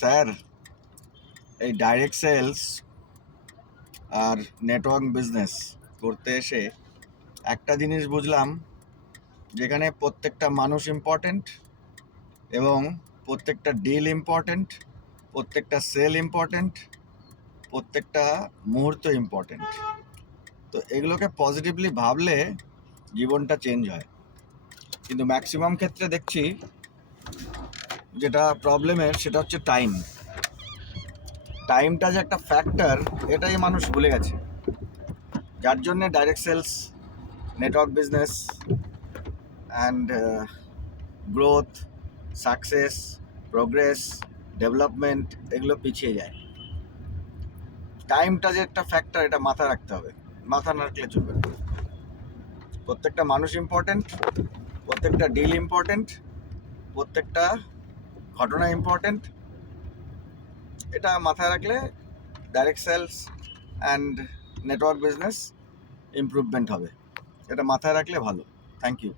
Sir, এই direct sales আর network business করতে এসে একটা জিনিস বুঝলাম, যেখানে প্রত্যেকটা মানুষ ইম্পর্টেন্ট এবং প্রত্যেকটা ডিল ইম্পর্টেন্ট, প্রত্যেকটা সেল ইম্পর্টেন্ট, প্রত্যেকটা মুহূর্ত ইম্পর্টেন্ট। তো এগুলোকে পজিটিভলি ভাবলে জীবনটা চেঞ্জ হয়। কিন্তু ম্যাক্সিমাম ক্ষেত্রে দেখছি যেটা প্রবলেমের সেটা হচ্ছে টাইমটা যে একটা ফ্যাক্টর, এটাই মানুষ ভুলে গেছে। যার জন্যে direct sales, network business and growth, success, progress, development এগুলো পিছিয়ে যায়। টাইমটা যে একটা ফ্যাক্টর, এটা মাথায় রাখতে হবে, মাথা না রাখলে চলবে না। প্রত্যেকটা মানুষ ইম্পর্টেন্ট, প্রত্যেকটা ডিল ইম্পর্টেন্ট, প্রত্যেকটা ঘটনা ইম্পর্টেন্ট। এটা মাথায় রাখলে direct sales and network business improvement হবে। এটা মাথায় রাখলে ভালো। Thank you.